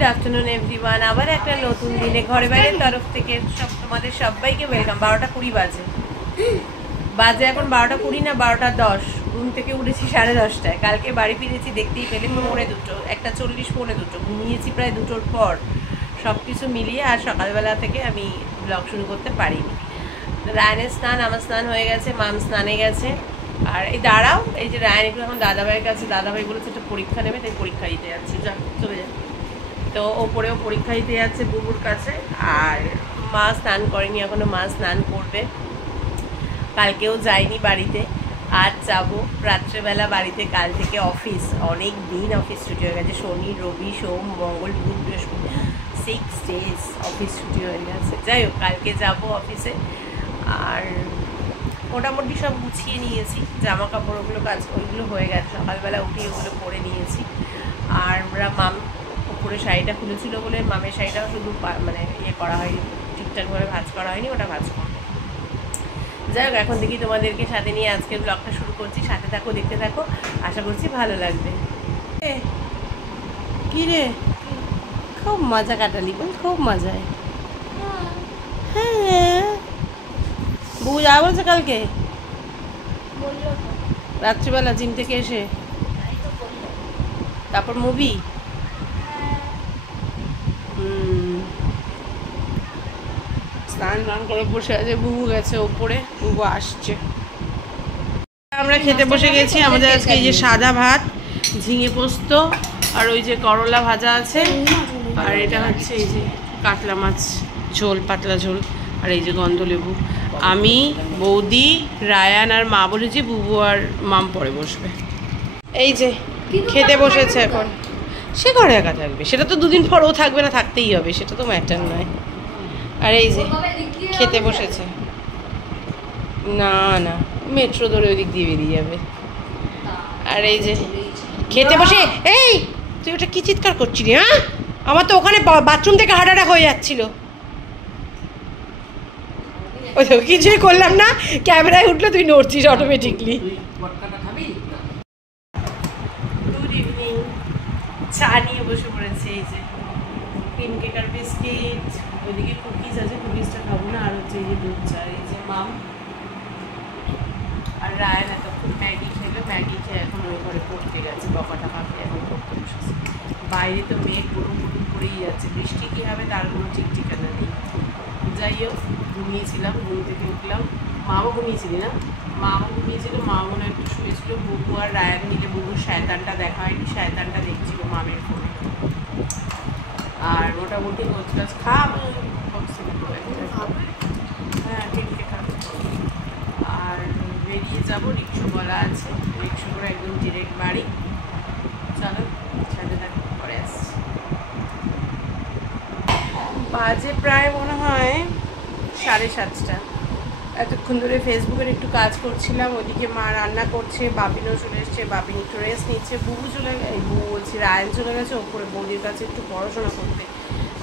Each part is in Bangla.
Good afternoon everyone. আবার একটা নতুন দিনে ঘরে বাইরের তরফ থেকে তোমাদের সবাইকে ওয়েলকাম। 12টা 20 বাজে এখন 12টা 20 না 12টা 10। ঘুম থেকে উঠেছি 10:30টায়। কালকে বাড়ি ফিরেছি দেখতেই পেলে 2:45, 1:40 2:45 ঘুমিয়েছি প্রায় 2টোর পর। সব কিছু মিলিয়ে আর সকালবেলা থেকে আমি ব্লগ শুরু করতে পারিনি। রায়নের স্নান, আমার স্নান হয়ে গেছে, মাম স্নানে গেছে। আর এই দাঁড়াও, এই যে রায়ন একটু এখন দাদাভাইয়ের কাছে, দাদাভাই বলেছে একটা পরীক্ষা নেবে, তাই পরীক্ষা দিতে যাচ্ছি। যা চলে যায়। তো ওপরেও পরীক্ষা দিতে যাচ্ছে বুবুর কাছে। আর মা স্নান করেনি এখনো, মা স্নান করবে। কালকেও যাইনি বাড়িতে, আজ যাবো রাত্রেবেলা বাড়িতে। কাল থেকে অফিস, অনেক দিন অফিস ছুটি হয়ে গেছে। শনি রবি সোম মঙ্গল বুধ বৃহস্পতি 6 days অফিস ছুটি হয়ে গেছে। যাই হোক, কালকে যাবো অফিসে। আর মোটামুটি সব গুছিয়ে নিয়েছি, জামা কাপড় ওগুলো কাজ ওইগুলো হয়ে গেছে, সকালবেলা উঠে ওগুলো পরে নিয়েছি। আর আমরা মাম উপরে শাড়িটা খুলেছিল বলে মামের শাড়িটাও শুধু মানে ইয়ে করা হয়নি, ঠিকঠাকভাবে ভাঁজ করা হয়নি, ওটা ভাঁজ করবো। যাই হোক, এখন দেখি তোমাদেরকে সাথে নিয়ে আজকের ব্লগটা শুরু করছি। সাথে থাকো, দেখতে থাকো, আশা করছি ভালো লাগবে। কি রে, খুব মজা কাটালি বল, খুব মজায়। হ্যাঁ, বউ যাওয়া বলছে কালকে রাত্রিবেলা জিম থেকে এসে, তারপর মুভি। স্নান টান করে বসে আছে, বুবু গেছে ওপরে, বুবু আসছে। আমরা খেতে বসে গেছি। আমাদের আজকে এই যে সাদা ভাত, ঝিঙে পোস্ত, আর ওই যে করলা ভাজা আছে, আর এটা হচ্ছে এই যে কাতলা মাছ ঝোল, পাতলা ঝোল, আর এই যে গন্ধলেবু। আমি, বৌদি, রায়ান আর মা বলেছি, বুবু আর মাম পরে বসবে। এই যে খেতে বসেছে এখন। সে ঘরে একা থাকবে, সেটা তো দুদিন পর ও থাকবে না, থাকতেই হবে, সেটা তো ম্যাটার নয়। আর এই যে খেতে বসেছে। না না, মেট্রো ধরে ওই দিক দিয়ে বেরিয়ে যাবে। আর এই যে খেতে বসে, এই তুই ওটা কি চিৎকার করছিলি? হ্যাঁ, আমার তো ওখানে বাথরুম থেকে হাঁটাটা হয়ে যাচ্ছিল। ওই তো কিছুই করলাম না, ক্যামেরায় উঠলে তুই নড়ছিস অটোমেটিকলি। Good evening. চা নিয়ে বসে পড়েছে। এই যে ক্রিম কেক আর বিস্কিট, ওইদিকে কুকিজ আছে, কুকিজটা খাবো না। আর হচ্ছে এই যে দুধ চা। এই যে মাম আর রায়ন এতক্ষণ ম্যাগি খেলে, ম্যাগি খেয়ে এখন ওই ঘরে পড়তে গেছে, বকাটা পাখি এখন পড়তে বসেছে। বাইরে তো মেঘ গরম গরম করেই যাচ্ছে, বৃষ্টি কী হবে তার কোনো ঠিক ঠিকানা নেই। যাই হোক, ঘুমিয়েছিলাম, ঘুম থেকে উঠলাম। মাও ঘুমিয়েছিলি না? মাও ঘুমিয়েছিল, মা মনে একটু শুয়েছিল। বুবু আর রায়ান মিলে, বুবুর শয়তানটা দেখা হয়নি, শয়তানটা দেখছিল মামের ফোনে। আর মোটামুটি গোছগাছ খাবো, হ্যাঁ ঠিক খাবো। আর বেরিয়ে যাবো, রিক্সা বলা আছে, রিক্সা করে একদম ডিরেক্ট বাড়ি। চলো সাথে থাকো, পরে আসছি। বাজে প্রায় মনে হয় 7:30। এতক্ষণ ধরে ফেসবুকের একটু কাজ করছিলাম, ওদিকে মা রান্না করছে, বাপিনও চলে এসছে, বাপিন একটু রেস্ট নিচ্ছে। বুবু চলে গেছে, বুবু বলছি রায়ন চলে গেছে ওপরে বৌদির কাছে একটু পড়াশোনা করতে।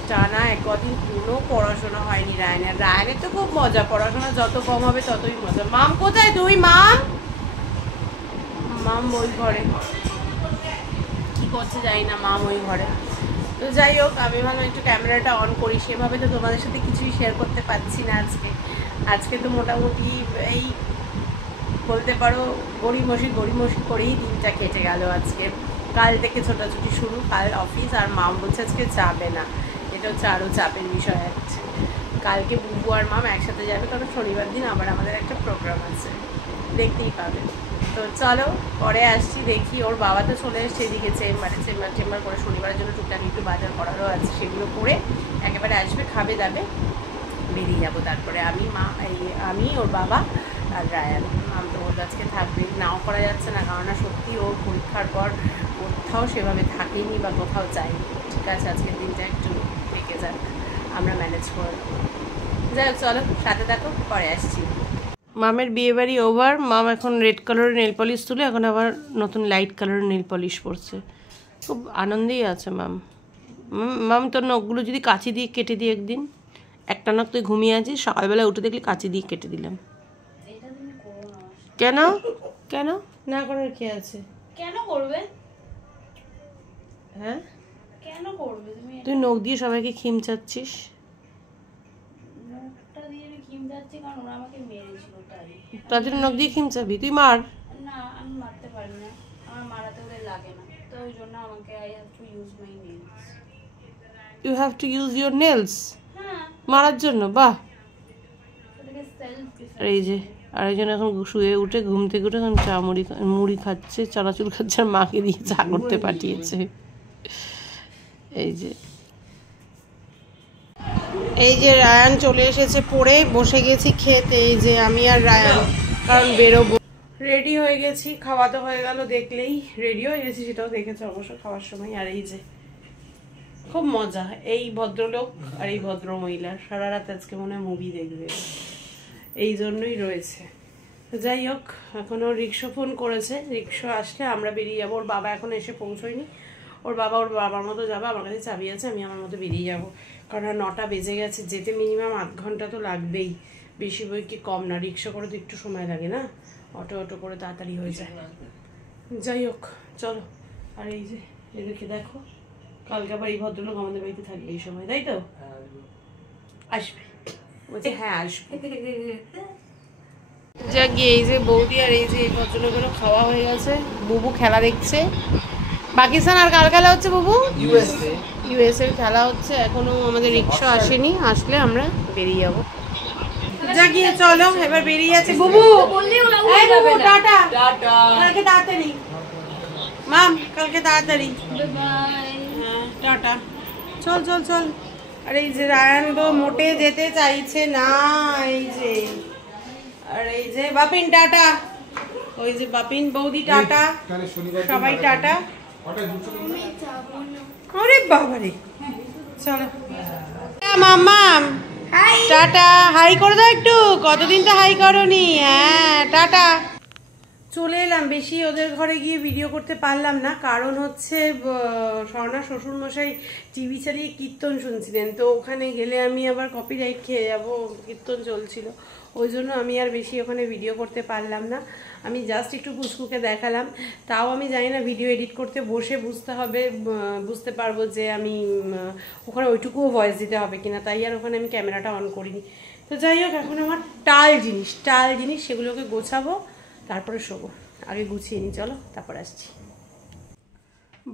টানা কদিন কোনো পড়াশোনা হয়নি রায়নের। রায়নের তো খুব মজা, পড়াশোনা যত কম হবে ততই মজা। মাম কোথায় তুই? মাম মাম ওই ঘরে কি করছে জানি না, মাম ওই ঘরে। তো যাই হোক, আমি ভাবলাম একটু ক্যামেরাটা অন করি। সেভাবে তো তোমাদের সাথে কিছুই শেয়ার করতে পারছি না আজকে তো মোটামুটি এই বলতে পারো গড়িমসি করেই দিনটা কেটে গেল আজকে। কাল থেকে ছোটাছুটি শুরু, কাল অফিস। আর মাম বলছে আজকে যাবে না, এটা হচ্ছে আরও চাপের বিষয় আছে। কালকে বুবু আর মাম একসাথে যাবে, কারণ শনিবার দিন আবার আমাদের একটা প্রোগ্রাম আছে, দেখতেই পাবে। তো চলো পরে আসছি। দেখি ওর বাবা তো চলে এসছে এদিকে চেম্বার করে, শনিবারের জন্য টুকটাক একটু বাজার করারও আছে, সেগুলো করে একেবারে আসবে, খাবে দাবে, বেরিয়ে যাবো। তারপরে আমি ওর বাবা আর রায়ান। আমি তো ওর কাছকে থাকবে, নাও করা যাচ্ছে না, কারণ সত্যি ওর পরীক্ষার পর কোথাও সেভাবে থাকেনি বা কোথাও যায়নি। ঠিক আছে, আজকের দিনটা একটু থেকে যাক, আমরা ম্যানেজ করে নেবো। যাই হোক, চলো সাথে থাকো, পরে আসছি। মামের বিয়ে বাড়ি ওভার। মাম এখন রেড কালারের নেল পলিশ তুলে এখন আবার নতুন লাইট কালারের নেল পলিশ পরছে। খুব আনন্দেই আছে মাম। মাম তোর নখগুলো যদি কাঁচি দিয়ে কেটে দিই একদিন। একটা নখ তুই ঘুমিয়ে আছিস, সকালবেলা উঠে দেখলি কাঁচি দিয়ে কেটে দিলাম। কেন কেন না করার কি আছে? কেন করবে? হ্যাঁ কেন করবে? তুই নখ দিয়ে সবাইকে খিমচাচ্ছিস। তাদের নখ দিয়ে খিমচাবি? তুই মার না, আমি মারতে পারি না, আমার মারাতে ওদের লাগে না, তো ওই জন্য আমাকে I have to use my nails. You have to use your nails হ্যাঁ, মারার জন্য? বাহ। ওদেরকে সেলফ ডিফেন্স। আর এই যে আরেকজন এখন শুয়ে উঠে ঘুম থেকে উঠে এখন চা মুড়ি খাচ্ছে, চানাচুর খাচ্ছে, আর মাকে দিয়ে চা করতে পাঠিয়েছে। এই যে রায়ান চলে এসেছে পড়ে, বসে গেছি খেতে। এই যে আমি আর রায়ান, কারণ বেরোবো। রেডি হয়ে গেছি, খাওয়া তো হয়ে গেল, দেখলেই রেডি হয়ে গেছি, সেটাও দেখেছে অবশ্য খাওয়ার সময়। আর এই যে খুব মজা এই ভদ্রলোক আর এই ভদ্র মহিলা, সারা রাত আজকে মনে হয় মুভি দেখবে, এই জন্যই রয়েছে। যাই হোক, এখনো রিক্সা ফোন করেছে, রিক্সা আসলে আমরা বেরিয়ে যাবো। ওর বাবা এখন এসে পৌঁছয়নি, ওর বাবার মতো যাবে, আমার কাছে চাবি আছে, আমি আমার মতো বেরিয়ে যাব। কারণ 9টা বেজে গেছে, যেতে মিনিমাম আধ ঘন্টা তো লাগবেই, বেশি বই কি কম না। রিক্সা করে তো একটু সময় লাগে না, অটো করে তাড়াতাড়ি হয়ে যায়। যাই হোক চলো। আর এই যে এদেরকে দেখো, কালকে আবার এই ভদ্রলোক আমাদের বাড়িতে থাকবে এই সময়, তাই তো? আসবে, বলছে হ্যাঁ আসবে। যাক গিয়ে এই যে বৌদি আর এই যে এই ভদ্রলোকেরও খাওয়া হয়ে গেছে, বুবু খেলা দেখছে। পাকিস্তান আর কার খেলা হচ্ছে বুবু? ইউএস এর খেলা হচ্ছে। এখনো আমাদের রিক্সা আসেনি, আসলে আমরা বেরিয়ে যাবো। যা গিয়ে চলো, এবার বেরিয়ে যাচ্ছে বুবু। টাটা, কালকে তাড়াতাড়ি মাম, কালকে তাড়াতাড়ি। হ্যাঁ টাটা, চল চল চল। আর এই যে রায়ান তো মোটে যেতে চাইছে না, এই যে। আর এই যে বাপিন টাটা, ওই যে বাপিন বৌদি টাটা, সবাই টাটা। আরে বাবারে, চলো মাম্মাম টাটা, হাই করে দাও একটু, কতদিন তো হাই করোনি। হ্যাঁ টাটা। চলে এলাম, বেশি ওদের ঘরে গিয়ে ভিডিও করতে পারলাম না, কারণ হচ্ছে স্বর্ণা শ্বশুরমশাই টিভি চালিয়ে কীর্তন শুনছিলেন, তো ওখানে গেলে আমি আবার কপিরাইট খেয়ে যাবো, কীর্তন চলছিল, ওই জন্য আমি আর বেশি ওখানে ভিডিও করতে পারলাম না। আমি জাস্ট একটু পুচকুকে দেখালাম, তাও আমি জানি না ভিডিও এডিট করতে বসে বুঝতে পারবো যে আমি ওখানে ওইটুকুও ভয়েস দিতে হবে কিনা, তাই আর ওখানে আমি ক্যামেরাটা অন করিনি। তো যাই হোক, এখন আমার টাল জিনিস সেগুলোকে গোছাবো, তারপরে শোবো। আগে গুছিয়ে নিই, চলো তারপর আসছি।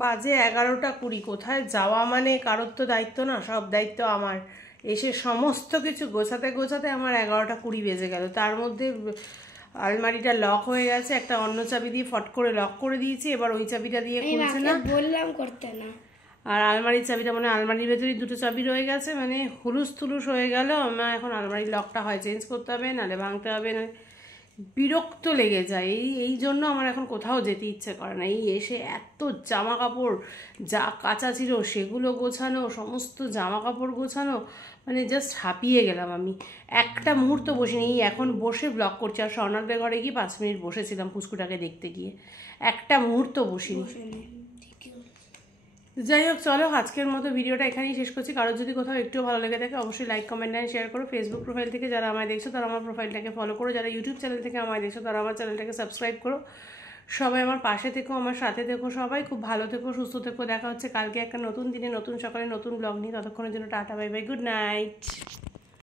বাজে 11টা 20, কোথায় যাওয়া মানে কারোর তো দায়িত্ব না, সব দায়িত্ব আমার। এসে সমস্ত কিছু গোছাতে আমার 11টা 20 বেজে গেল। তার মধ্যে আলমারিটা লক হয়ে গেছে, একটা অন্য চাবি দিয়ে ফট করে লক করে দিয়েছি, এবার ওই চাবিটা দিয়ে খুলছে না, বললাম করতে না। আর আলমারির চাবিটা মানে আলমারির ভেতরেই দুটো চাবি রয়ে গেছে, মানে হুলুস তুলুস হয়ে গেল। আমার এখন আলমারির লকটা হয় চেঞ্জ করতে হবে, নাহলে ভাঙতে হবে, না বিরক্ত লেগে যায়। এই জন্য আমার এখন কোথাও যেতে ইচ্ছে করে না। এই এসে এত জামা কাপড় যা কাঁচা ছিল সেগুলো গোছানো, সমস্ত জামা কাপড় গোছানো, মানে জাস্ট হাঁপিয়ে গেলাম আমি। একটা মুহূর্ত বসিনি, এখন বসে ব্লগ করছি। আর স্বর্ণাদের ঘরে গিয়ে 5 মিনিট বসেছিলাম পুচকুটাকে দেখতে গিয়ে, একটা মুহূর্ত বসিনি। যাই হোক চলো, আজকের মতো ভিডিওটা এখানেই শেষ করছি। কারোর যদি কোথাও একটু ভালো লেগে থাকে অবশ্যই লাইক, কমেন্ট অ্যান্ড শেয়ার করো। ফেসবুক প্রোফাইল থেকে যারা আমায় দেখছো তারা আমার প্রোফাইলটাকে ফলো করো, যারা ইউটিউব চ্যানেল থেকে আমায় দেখছো তারা আমার চ্যানেলটাকে সাবস্ক্রাইব করো। সবাই আমার পাশে থেকো, আমার সাথে থেকো, সবাই খুব ভালো থেকো, সুস্থ থেকো। দেখা হচ্ছে কালকে একটা নতুন দিনে, নতুন সকালে, নতুন ব্লগ নিয়ে। ততক্ষণের জন্য tata, bye bye, good night.